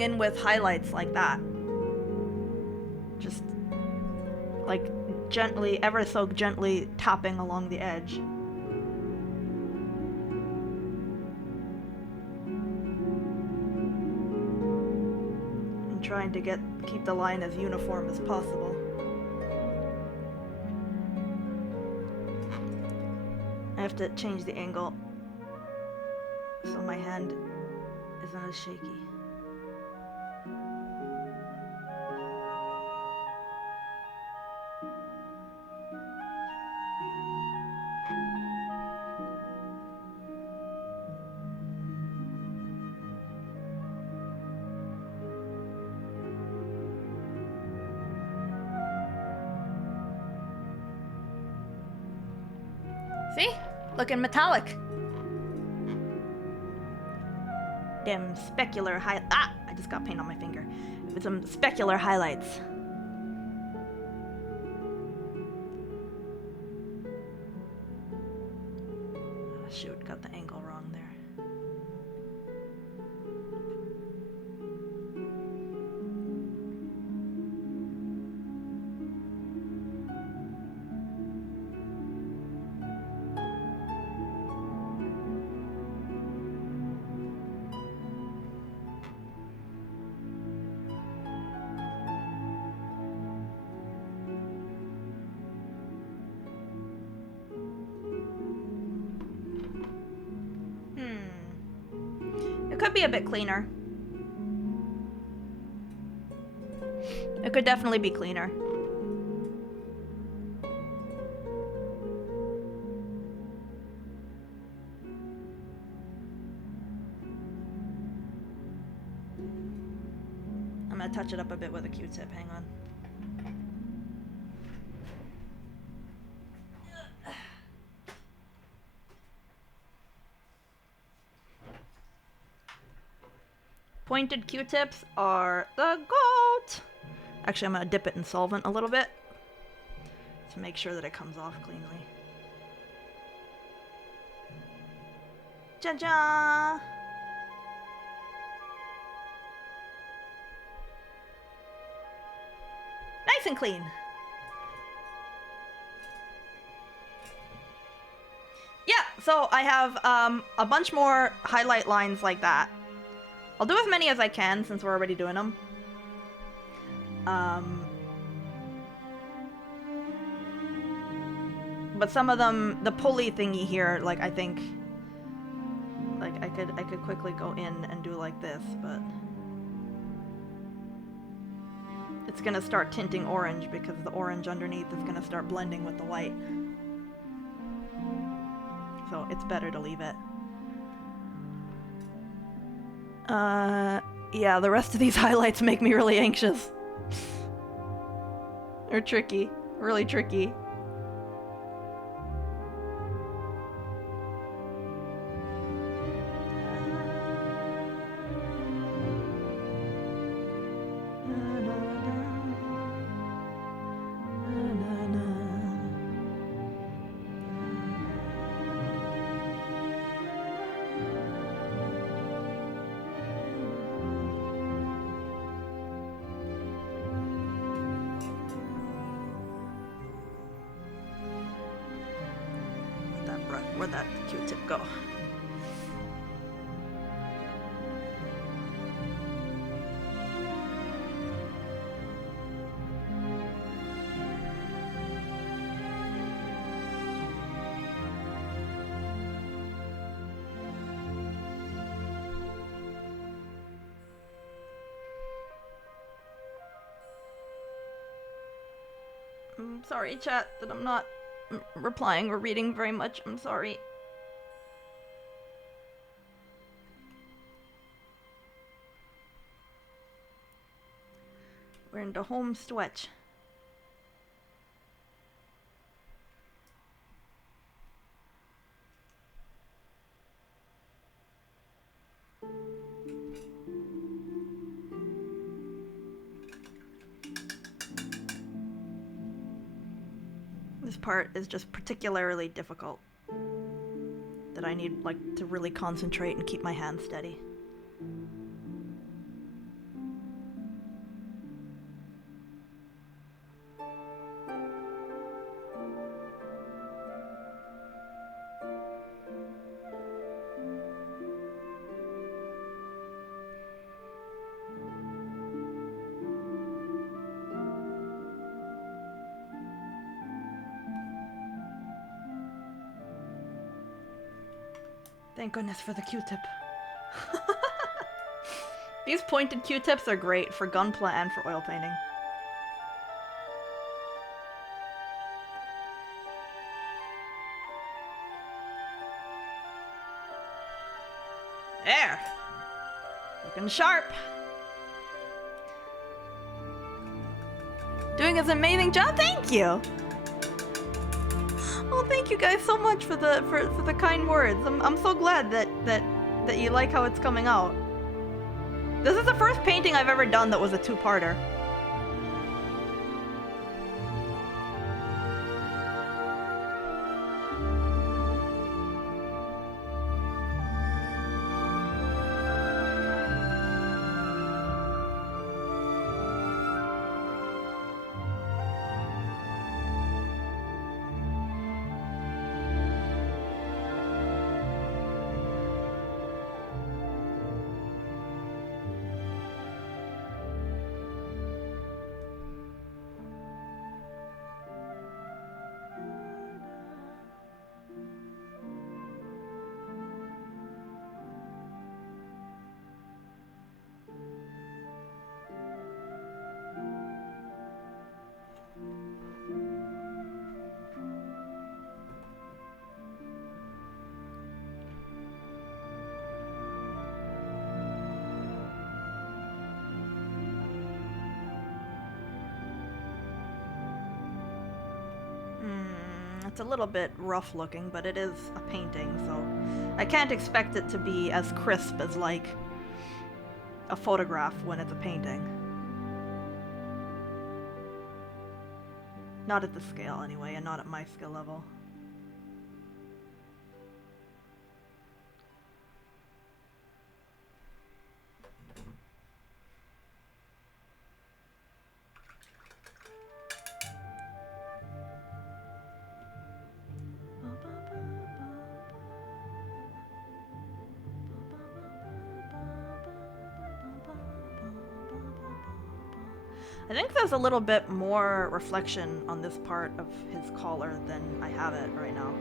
in with highlights like that. Just like gently, ever so gently tapping along the edge. And trying to keep the line as uniform as possible. I have to change the angle so my hand isn't as shaky. See? Looking metallic. Them specular I just got paint on my finger. With some specular highlights. Oh, shoot, got the angle wrong there. It could be a bit cleaner. It could definitely be cleaner. I'm gonna touch it up a bit with a Q-tip, hang on. Pointed Q-tips are the GOAT! Actually, I'm gonna dip it in solvent a little bit to make sure that it comes off cleanly. Ja-ja! Nice and clean! Yeah, so I have a bunch more highlight lines like that. I'll do as many as I can since we're already doing them. But some of them, the pulley thingy here, like I think, like I could quickly go in and do like this, but it's gonna start tinting orange because the orange underneath is gonna start blending with the white. So it's better to leave it. Yeah, the rest of these highlights make me really anxious. They're tricky, really tricky. Where'd that Q-tip go? I'm sorry, chat, that I'm not replying or reading very much. I'm sorry. We're into home stretch. This part is just particularly difficult. That I need, like, to really concentrate and keep my hand steady. Thank goodness for the Q-tip. These pointed Q-tips are great for gunpla and for oil painting. There! Looking sharp. Doing an amazing job, thank you! Oh, thank you guys so much for the kind words. I'm so glad that you like how it's coming out. This is the first painting I've ever done that was a two-parter. It's a little bit rough looking, but it is a painting, so I can't expect it to be as crisp as, like, a photograph when it's a painting. Not at the scale, anyway, and not at my skill level. I think there's a little bit more reflection on this part of his collar than I have it right now.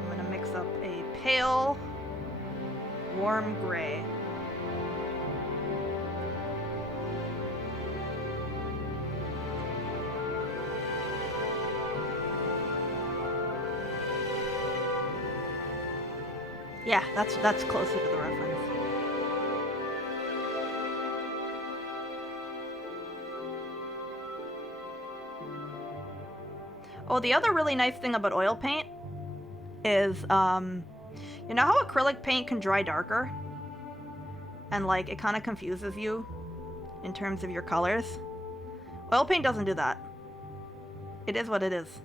I'm gonna mix up a pale, warm gray. Yeah, that's closer to the reference. Oh, the other really nice thing about oil paint is, you know how acrylic paint can dry darker? And, like, it kind of confuses you in terms of your colors? Oil paint doesn't do that. It is what it is.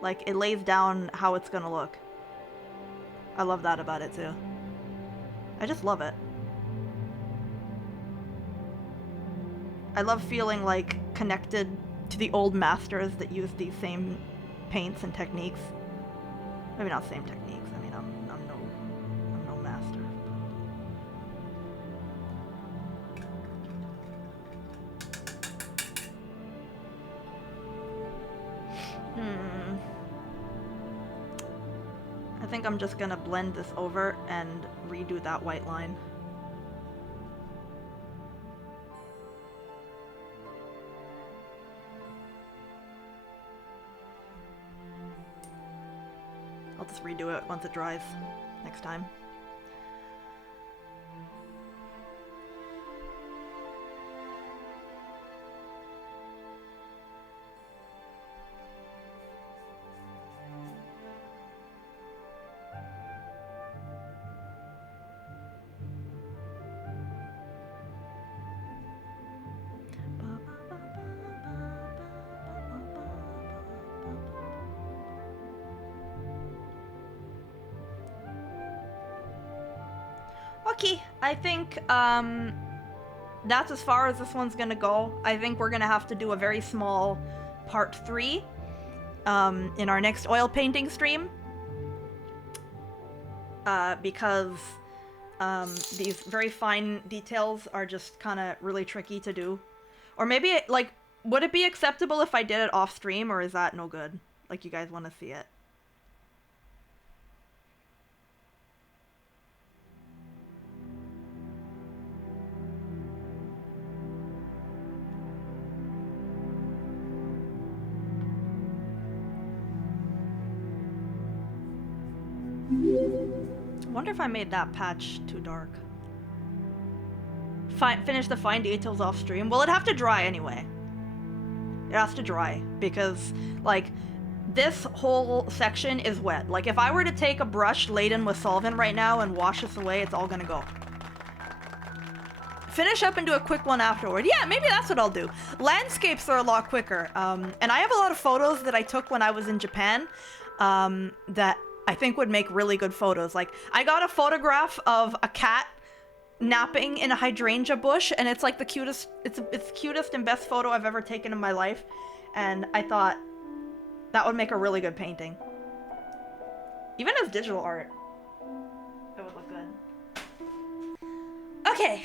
Like, it lays down how it's gonna look. I love that about it, too. I just love it. I love feeling, like, connected to the old masters that use these same paints and techniques. Maybe not same techniques. I mean, I'm no master. I think I'm just gonna blend this over and redo that white line. I'll just redo it once it dries next time. Okay, I think that's as far as this one's gonna go. I think we're gonna have to do a very small part 3 in our next oil painting stream, because these very fine details are just kind of really tricky to do. Or maybe, like, would it be acceptable if I did it off stream, or is that no good? Like, you guys want to see it? I wonder if I made that patch too dark. Finish the fine details off stream. Well, it'd have to dry anyway. It has to dry because, like, this whole section is wet. Like, if I were to take a brush laden with solvent right now and wash this away, it's all gonna go. Finish up and do a quick one afterward. Yeah, maybe that's what I'll do. Landscapes are a lot quicker. And I have a lot of photos that I took when I was in Japan that I think would make really good photos. Like, I got a photograph of a cat napping in a hydrangea bush, and it's like the cutest, it's the cutest and best photo I've ever taken in my life. And I thought that would make a really good painting. Even as digital art, it would look good. Okay,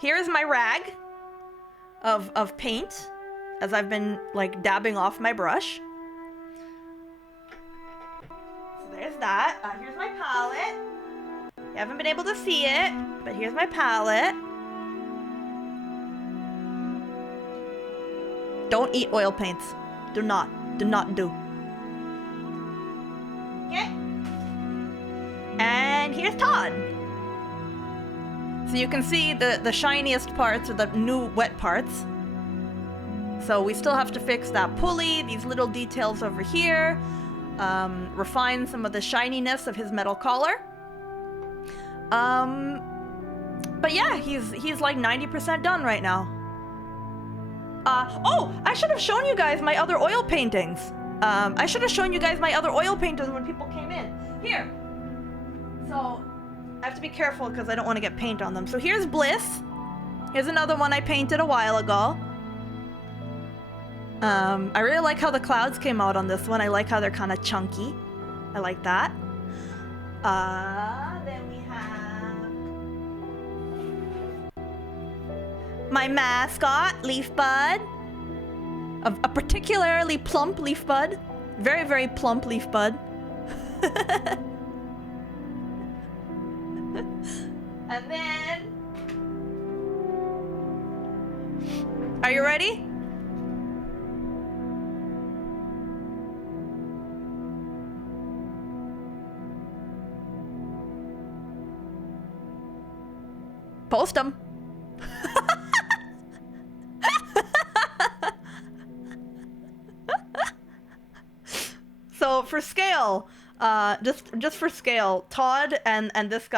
here's my rag of paint as I've been like dabbing off my brush. So there's that. Here's my palette. You haven't been able to see it, but here's my palette. Don't eat oil paints. Do not do. Okay. And here's Todd. So you can see the shiniest parts are the new wet parts. So we still have to fix that pulley, these little details over here, refine some of the shininess of his metal collar. But yeah, he's like 90% done right now. Oh, I should have shown you guys my other oil paintings. I should have shown you guys my other oil paintings when people came in. Here. So, I have to be careful because I don't want to get paint on them. So here's Bliss. Here's another one I painted a while ago. I really like how the clouds came out on this one. I like how they're kind of chunky. I like that. Then we have my mascot, Leaf Bud. A particularly plump Leaf Bud. Very, very plump Leaf Bud. And then... Are you ready? Post them. So for scale, just for scale, Todd and this guy